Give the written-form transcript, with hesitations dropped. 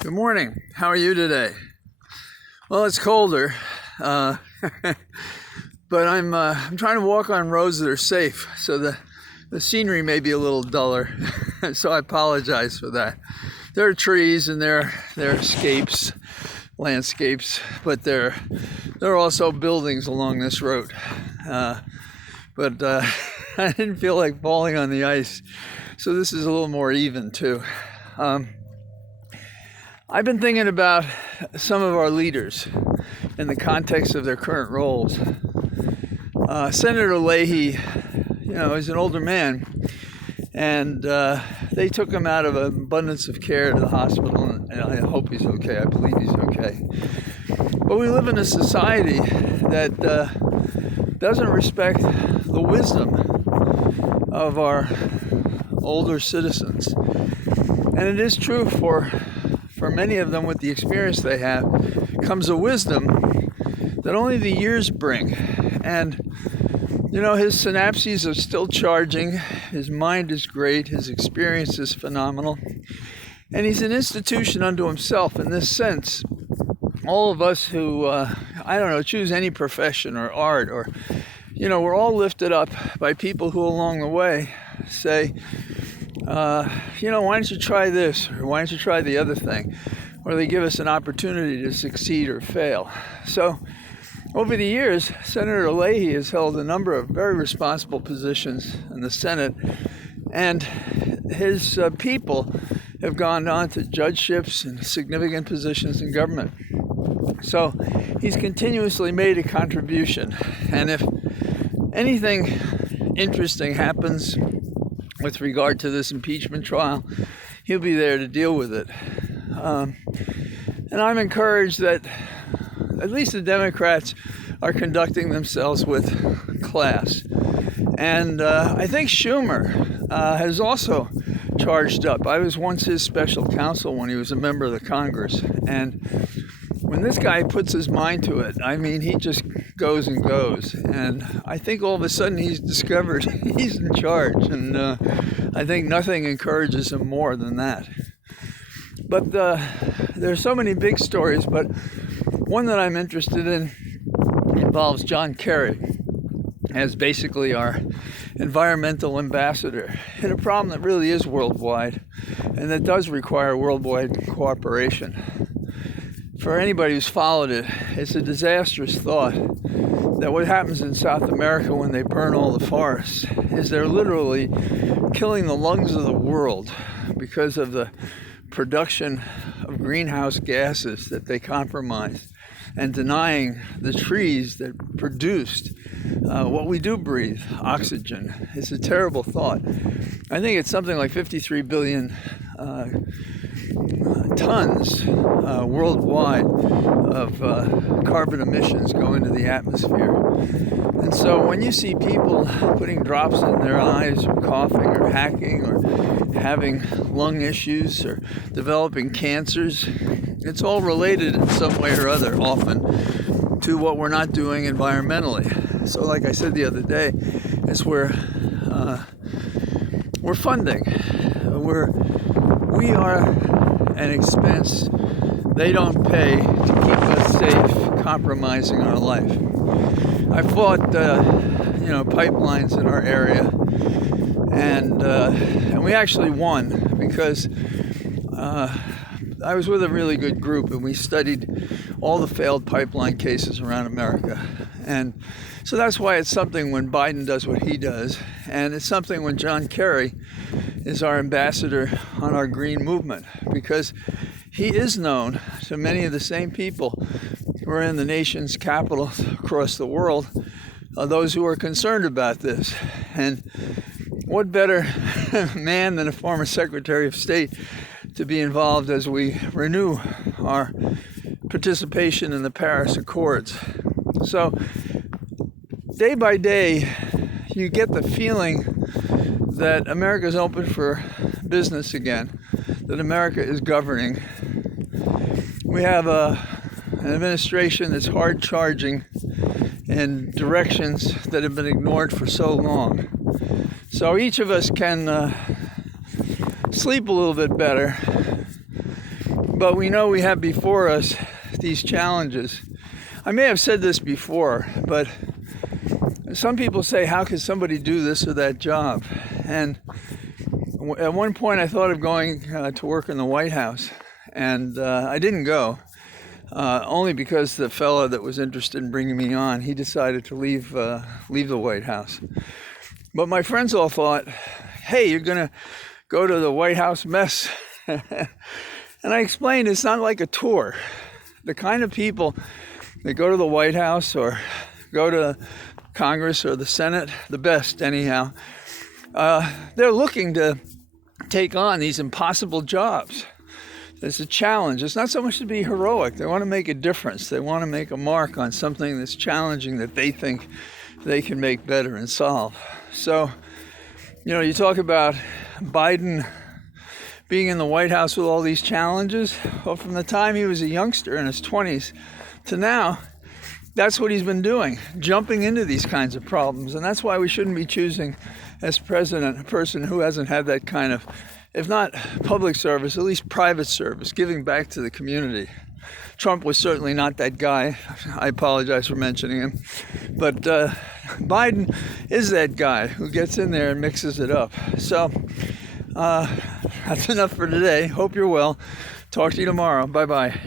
Good morning. How are you today? Well, it's colder, but I'm trying to walk on roads that are safe, so the scenery may be a little duller. So I apologize for that. There are trees and there are escapes, landscapes, but there are also buildings along this road. But I didn't feel like falling on the ice, so this is a little more even too. I've been thinking about some of our leaders in the context of their current roles. Senator Leahy, he's an older man, and they took him out of an abundance of care to the hospital, and I hope he's okay. I believe he's okay. But we live in a society that doesn't respect the wisdom of our older citizens. And it is true for many of them, with the experience they have, comes a wisdom that only the years bring. And, his synapses are still charging, his mind is great, his experience is phenomenal, and he's an institution unto himself in this sense. All of us who, choose any profession or art or, we're all lifted up by people who along the way say, why don't you try this, or why don't you try the other thing, or they give us an opportunity to succeed or fail. So over the years, Senator Leahy has held a number of very responsible positions in the Senate, and his people have gone on to judgeships and significant positions in government. So he's continuously made a contribution, and if anything interesting happens with regard to this impeachment trial, he'll be there to deal with it. And I'm encouraged that at least the Democrats are conducting themselves with class. And I think Schumer has also charged up. I was once his special counsel when he was a member of the Congress. And when this guy puts his mind to it, he just goes and goes. And I think all of a sudden he's discovered he's in charge. And I think nothing encourages him more than that. But there are so many big stories, but one that I'm interested in involves John Kerry as basically our environmental ambassador in a problem that really is worldwide and that does require worldwide cooperation. For anybody who's followed it, it's a disastrous thought that what happens in South America when they burn all the forests is they're literally killing the lungs of the world because of the production of greenhouse gases that they compromised and denying the trees that produced what we do breathe, oxygen. It's a terrible thought. I think it's something like 53 billion tons worldwide of carbon emissions go into the atmosphere. And so when you see people putting drops in their eyes or coughing or hacking or having lung issues or developing cancers, it's all related in some way or other often to what we're not doing environmentally. So like I said the other day, it's where we're funding. We are an expense they don't pay to keep us safe, compromising our life. I fought, pipelines in our area, and we actually won because I was with a really good group, and we studied all the failed pipeline cases around America. And so that's why it's something when Biden does what he does, and it's something when John Kerry is our ambassador on our green movement, because he is known to many of the same people who are in the nation's capitals across the world, those who are concerned about this. And what better man than a former Secretary of State to be involved as we renew our participation in the Paris Accords. So day by day, you get the feeling that America is open for business again, that America is governing. We have an administration that's hard charging in directions that have been ignored for so long. So each of us can sleep a little bit better But we know we have before us these challenges. I may have said this before, but some people say, how could somebody do this or that job? And at one point I thought of going to work in the White House, and I didn't go, only because the fellow that was interested in bringing me on, he decided to leave the White House. But my friends all thought, hey, you're going to go to the White House mess. And I explained it's not like a tour. The kind of people that go to the White House or go to Congress or the Senate, the best anyhow, they're looking to take on these impossible jobs. It's a challenge. It's not so much to be heroic. They want to make a difference. They want to make a mark on something that's challenging that they think they can make better and solve. So, you talk about Biden being in the White House with all these challenges. Well, from the time he was a youngster in his 20s to now, that's what he's been doing, jumping into these kinds of problems. And that's why we shouldn't be choosing as president a person who hasn't had that kind of, if not public service, at least private service, giving back to the community. Trump was certainly not that guy. I apologize for mentioning him. But Biden is that guy who gets in there and mixes it up. So that's enough for today. Hope you're well. Talk to you tomorrow. Bye-bye.